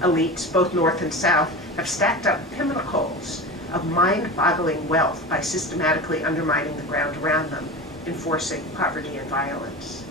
Elites, both North and South, have stacked up pinnacles of mind-boggling wealth by systematically undermining the ground around them, enforcing poverty and violence.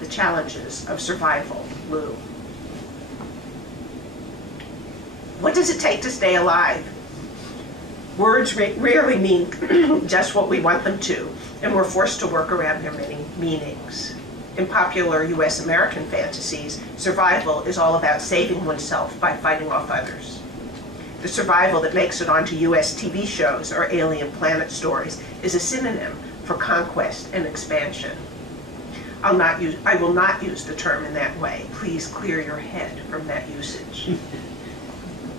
The challenges of survival loom. What does it take to stay alive? Words rarely mean just what we want them to, and we're forced to work around their many meanings. In popular US American fantasies, survival is all about saving oneself by fighting off others. The survival that makes it onto US TV shows or alien planet stories is a synonym for conquest and expansion. I will not use the term in that way. Please clear your head from that usage.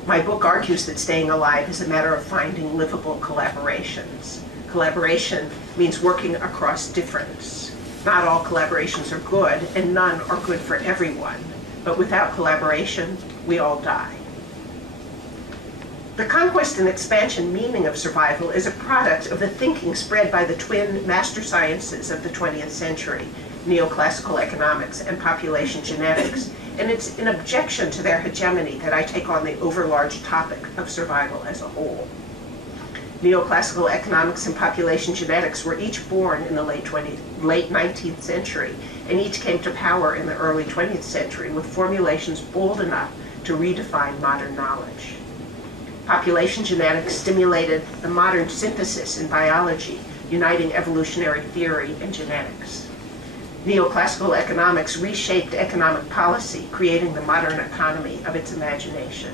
My book argues that staying alive is a matter of finding livable collaborations. Collaboration means working across difference. Not all collaborations are good, and none are good for everyone. But without collaboration, we all die. The conquest and expansion meaning of survival is a product of the thinking spread by the twin master sciences of the 20th century, neoclassical economics and population genetics, and it's an objection to their hegemony that I take on the overlarge topic of survival as a whole. Neoclassical economics and population genetics were each born in the late 19th century, and each came to power in the early 20th century with formulations bold enough to redefine modern knowledge. Population genetics stimulated the modern synthesis in biology, uniting evolutionary theory and genetics. Neoclassical economics reshaped economic policy, creating the modern economy of its imagination.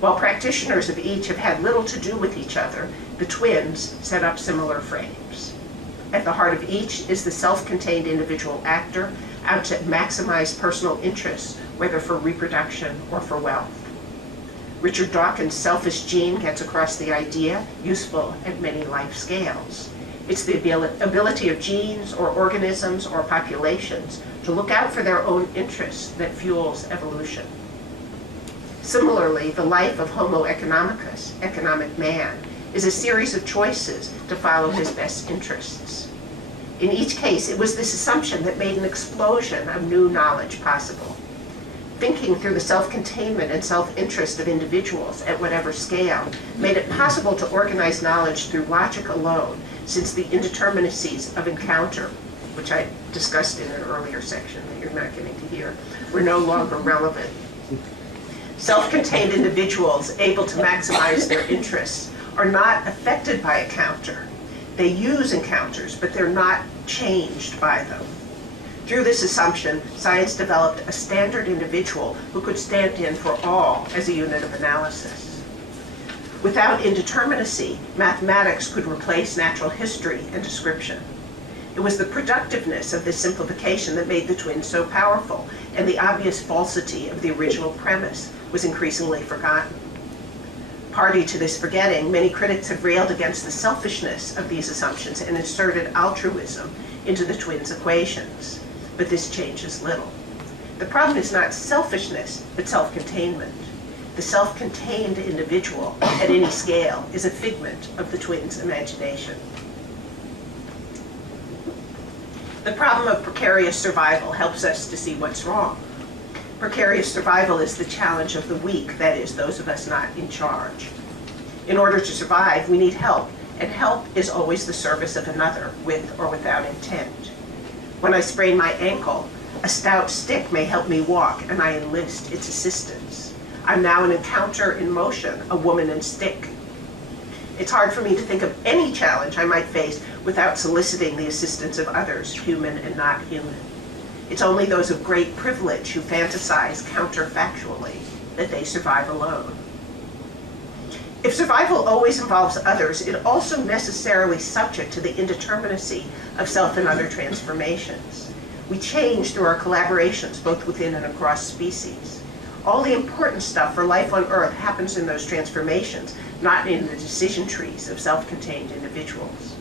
While practitioners of each have had little to do with each other, the twins set up similar frames. At the heart of each is the self-contained individual actor out to maximize personal interests, whether for reproduction or for wealth. Richard Dawkins' selfish gene gets across the idea, useful at many life scales. It's the ability of genes or organisms or populations to look out for their own interests that fuels evolution. Similarly, the life of Homo economicus, economic man, is a series of choices to follow his best interests. In each case, it was this assumption that made an explosion of new knowledge possible. Thinking through the self-containment and self-interest of individuals at whatever scale made it possible to organize knowledge through logic alone, since the indeterminacies of encounter, which I discussed in an earlier section that you're not getting to hear, were no longer relevant. Self-contained individuals able to maximize their interests are not affected by encounter. They use encounters, but they're not changed by them. Through this assumption, science developed a standard individual who could stand in for all as a unit of analysis. Without indeterminacy, mathematics could replace natural history and description. It was the productiveness of this simplification that made the twins so powerful, and the obvious falsity of the original premise was increasingly forgotten. Party to this forgetting, many critics have railed against the selfishness of these assumptions and inserted altruism into the twins' equations. But this changes little. The problem is not selfishness, but self-containment. The self-contained individual, at any scale, is a figment of the twins' imagination. The problem of precarious survival helps us to see what's wrong. Precarious survival is the challenge of the weak, that is, those of us not in charge. In order to survive, we need help, and help is always the service of another, with or without intent. When I sprain my ankle, a stout stick may help me walk, and I enlist its assistance. I'm now an encounter in motion, a woman and stick. It's hard for me to think of any challenge I might face without soliciting the assistance of others, human and not human. It's only those of great privilege who fantasize counterfactually that they survive alone. If survival always involves others, it also necessarily subject to the indeterminacy of self and other transformations. We change through our collaborations, both within and across species. All the important stuff for life on Earth happens in those transformations, not in the decision trees of self-contained individuals.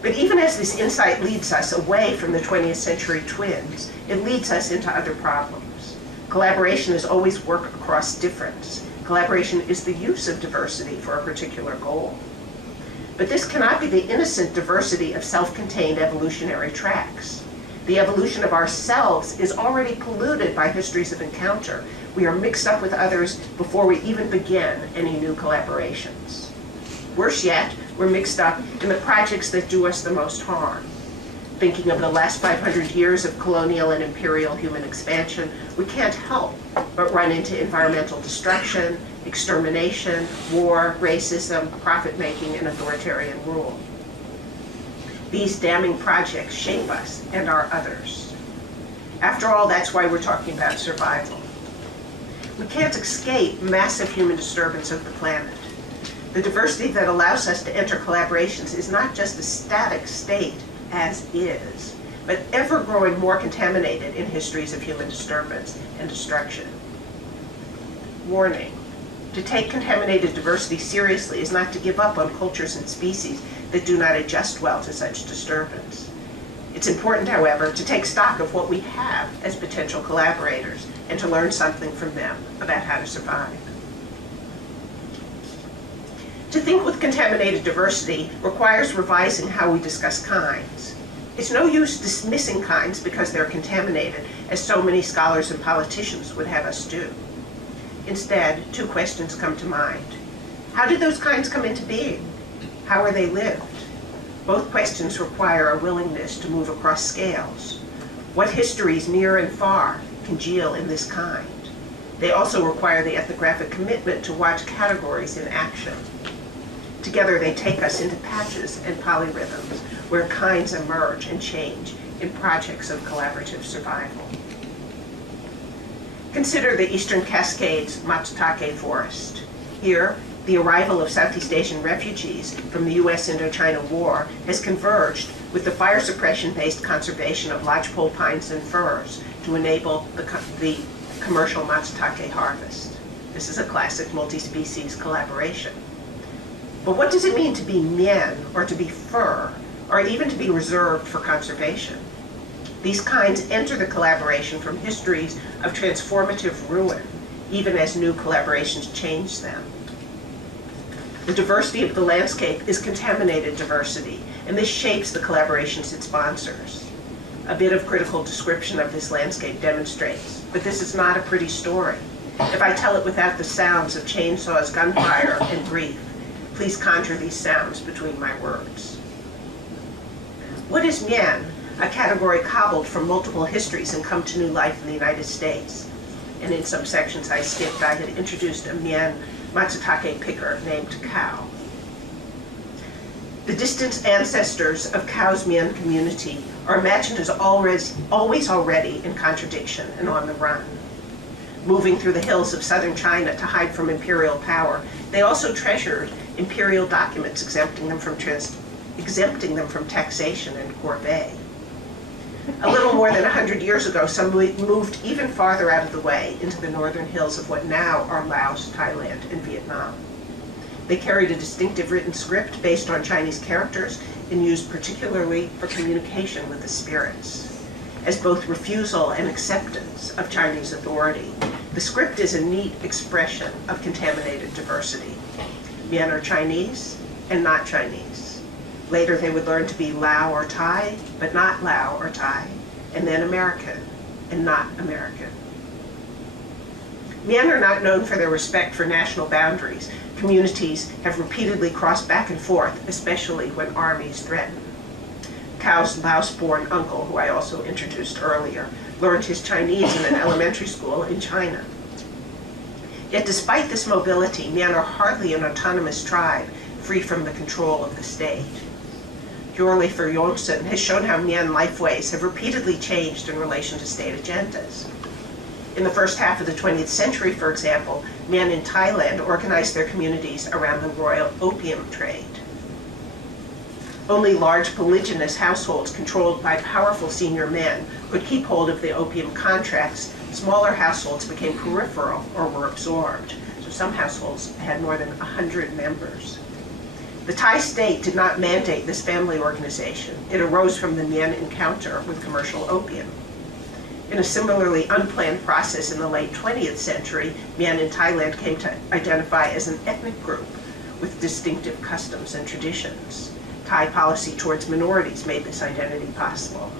But even as this insight leads us away from the 20th century twins, it leads us into other problems. Collaboration is always work across difference. Collaboration is the use of diversity for a particular goal. But this cannot be the innocent diversity of self-contained evolutionary tracks. The evolution of ourselves is already polluted by histories of encounter. We are mixed up with others before we even begin any new collaborations. Worse yet, we're mixed up in the projects that do us the most harm. Thinking of the last 500 years of colonial and imperial human expansion, we can't help but run into environmental destruction, extermination, war, racism, profit-making, and authoritarian rule. These damning projects shape us and our others. After all, that's why we're talking about survival. We can't escape massive human disturbance of the planet. The diversity that allows us to enter collaborations is not just a static state as is, but ever-growing more contaminated in histories of human disturbance and destruction. Warning: to take contaminated diversity seriously is not to give up on cultures and species that do not adjust well to such disturbance. It's important, however, to take stock of what we have as potential collaborators and to learn something from them about how to survive. To think with contaminated diversity requires revising how we discuss kinds. It's no use dismissing kinds because they're contaminated, as so many scholars and politicians would have us do. Instead, two questions come to mind. How did those kinds come into being? How are they lived? Both questions require a willingness to move across scales. What histories, near and far, congeal in this kind? They also require the ethnographic commitment to watch categories in action. Together they take us into patches and polyrhythms where kinds emerge and change in projects of collaborative survival. Consider the Eastern Cascades Matsutake Forest. Here, the arrival of Southeast Asian refugees from the US Indochina War has converged with the fire suppression-based conservation of lodgepole pines and firs to enable the commercial Matsutake harvest. This is a classic multi-species collaboration. But what does it mean to be mien, or to be fir, or even to be reserved for conservation? These kinds enter the collaboration from histories of transformative ruin, even as new collaborations change them. The diversity of the landscape is contaminated diversity, and this shapes the collaborations it sponsors. A bit of critical description of this landscape demonstrates, but this is not a pretty story. If I tell it without the sounds of chainsaws, gunfire, and grief, please conjure these sounds between my words. What is mien? A category cobbled from multiple histories and come to new life in the United States. And in some sections I skipped, I had introduced a mien Matsutake picker named Cow. The distant ancestors of Cow's mien community are imagined as always already in contradiction and on the run. Moving through the hills of southern China to hide from imperial power, they also treasured imperial documents exempting them from taxation and corvée. A little more than 100 years ago, some moved even farther out of the way into the northern hills of what now are Laos, Thailand, and Vietnam. They carried a distinctive written script based on Chinese characters and used particularly for communication with the spirits. As both refusal and acceptance of Chinese authority, the script is a neat expression of contaminated diversity. Mien are Chinese and not Chinese. Later they would learn to be Lao or Thai, but not Lao or Thai, and then American and not American. Mien are not known for their respect for national boundaries. Communities have repeatedly crossed back and forth, especially when armies threaten. Cow's Laos-born uncle, who I also introduced earlier, learned his Chinese in an elementary school in China. Yet despite this mobility, Mien are hardly an autonomous tribe, free from the control of the state. Jorle Furjonsen has shown how Mien lifeways have repeatedly changed in relation to state agendas. In the first half of the 20th century, for example, Mien in Thailand organized their communities around the royal opium trade. Only large polygynous households controlled by powerful senior men could keep hold of the opium contracts. Smaller households became peripheral or were absorbed. So some households had more than 100 members. The Thai state did not mandate this family organization. It arose from the Mien encounter with commercial opium. In a similarly unplanned process in the late 20th century, Mien in Thailand came to identify as an ethnic group with distinctive customs and traditions. Thai policy towards minorities made this identity possible.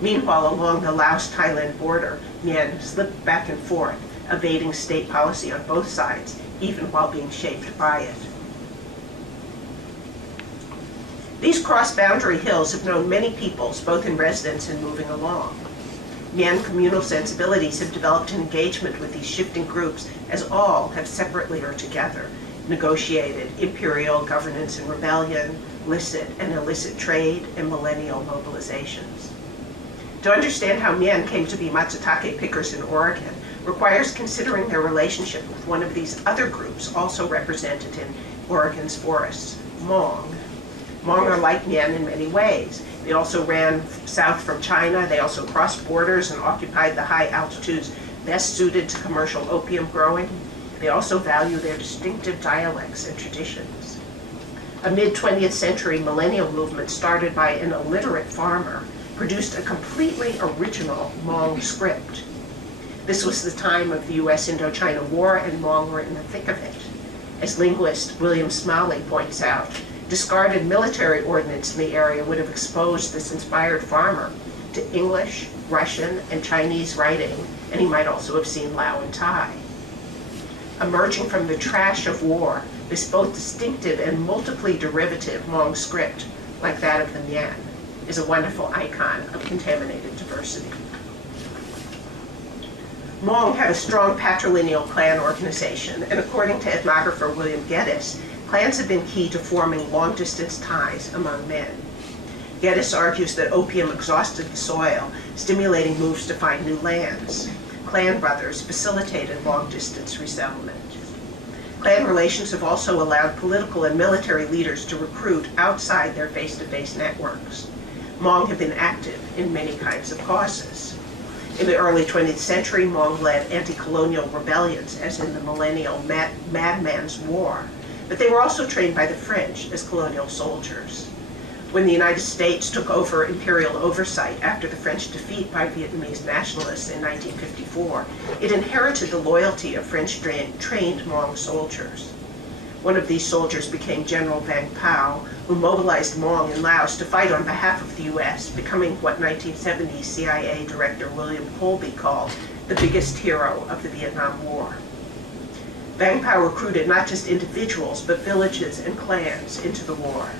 Meanwhile, along the Laos-Thailand border, Mien slipped back and forth, evading state policy on both sides, even while being shaped by it. These cross-boundary hills have known many peoples, both in residence and moving along. Mien communal sensibilities have developed an engagement with these shifting groups, as all have separately or together negotiated imperial governance and rebellion, licit and illicit trade, and millennial mobilizations. To understand how Mien came to be matsutake pickers in Oregon requires considering their relationship with one of these other groups also represented in Oregon's forests, Hmong. Hmong are like Mien in many ways. They also ran south from China. They also crossed borders and occupied the high altitudes best suited to commercial opium growing. They also value their distinctive dialects and traditions. A mid-20th century millennial movement started by an illiterate farmer produced a completely original Hmong script. This was the time of the U.S. Indochina War, and Hmong were in the thick of it. As linguist William Smalley points out, discarded military ordnance in the area would have exposed this inspired farmer to English, Russian, and Chinese writing, and he might also have seen Lao and Thai. Emerging from the trash of war, this both distinctive and multiply derivative Hmong script, like that of the Mien, is a wonderful icon of contaminated diversity. Hmong had a strong patrilineal clan organization, and according to ethnographer William Geddes, clans have been key to forming long-distance ties among men. Geddes argues that opium exhausted the soil, stimulating moves to find new lands. Clan brothers facilitated long-distance resettlement. Clan relations have also allowed political and military leaders to recruit outside their face-to-face networks. Hmong have been active in many kinds of causes. In the early 20th century, Hmong led anti-colonial rebellions, as in the millennial Madman's War, but they were also trained by the French as colonial soldiers. When the United States took over imperial oversight after the French defeat by Vietnamese nationalists in 1954, it inherited the loyalty of French-trained Hmong soldiers. One of these soldiers became General Vang Pao, who mobilized Hmong in Laos to fight on behalf of the U.S., becoming what 1970s CIA Director William Colby called the biggest hero of the Vietnam War. Vang Pao recruited not just individuals, but villages and clans into the war.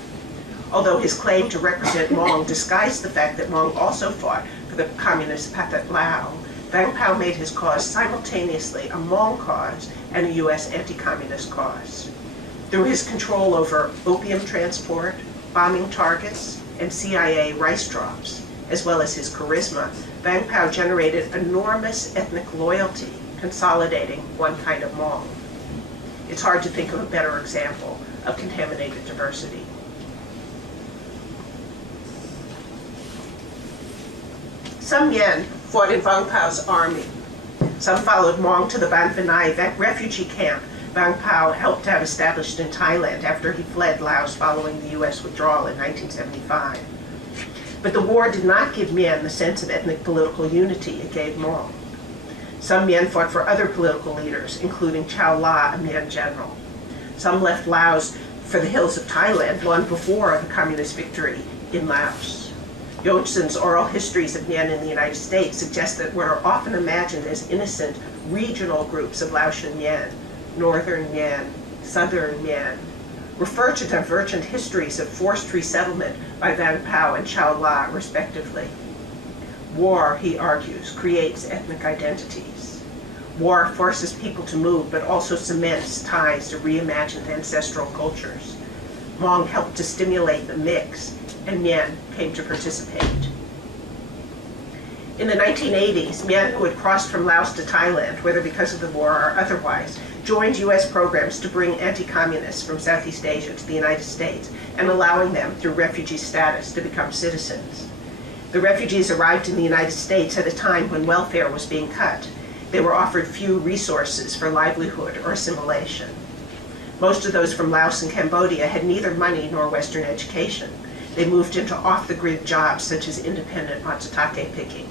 Although his claim to represent Hmong disguised the fact that Hmong also fought for the communist Pathet Lao, Vang Pao made his cause simultaneously a Hmong cause and a U.S. anti-communist cause. Through his control over opium transport, bombing targets, and CIA rice drops, as well as his charisma, Vang Pao generated enormous ethnic loyalty, consolidating one kind of Hmong. It's hard to think of a better example of contaminated diversity. Some Mien fought in Vang Pao's army. Some followed Hmong to the Ban Vinai refugee camp Vang Pao helped have established in Thailand after he fled Laos following the U.S. withdrawal in 1975. But the war did not give Mien the sense of ethnic political unity it gave Hmong. Some Mien fought for other political leaders, including Chow La, a Mien general. Some left Laos for the hills of Thailand long before the communist victory in Laos. Yontson's oral histories of Mien in the United States suggest that what are often imagined as innocent regional groups of Laotian Mien, Northern Mien, Southern Mien, refer to divergent histories of forced resettlement by Vang Pao and Chow La, respectively. War, he argues, creates ethnic identities. War forces people to move, but also cements ties to reimagined ancestral cultures. Hmong helped to stimulate the mix, and Mien came to participate. In the 1980s, Mien who had crossed from Laos to Thailand, whether because of the war or otherwise, joined U.S. programs to bring anti-communists from Southeast Asia to the United States and allowing them, through refugee status, to become citizens. The refugees arrived in the United States at a time when welfare was being cut. They were offered few resources for livelihood or assimilation. Most of those from Laos and Cambodia had neither money nor Western education. They moved into off-the-grid jobs such as independent matsutake picking.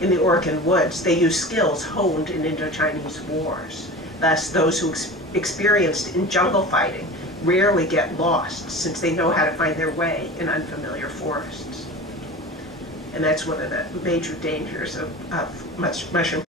In the Oregon woods, they used skills honed in Indo-Chinese wars. Thus, those who experienced in jungle fighting rarely get lost, since they know how to find their way in unfamiliar forests. And that's one of the major dangers of mushroom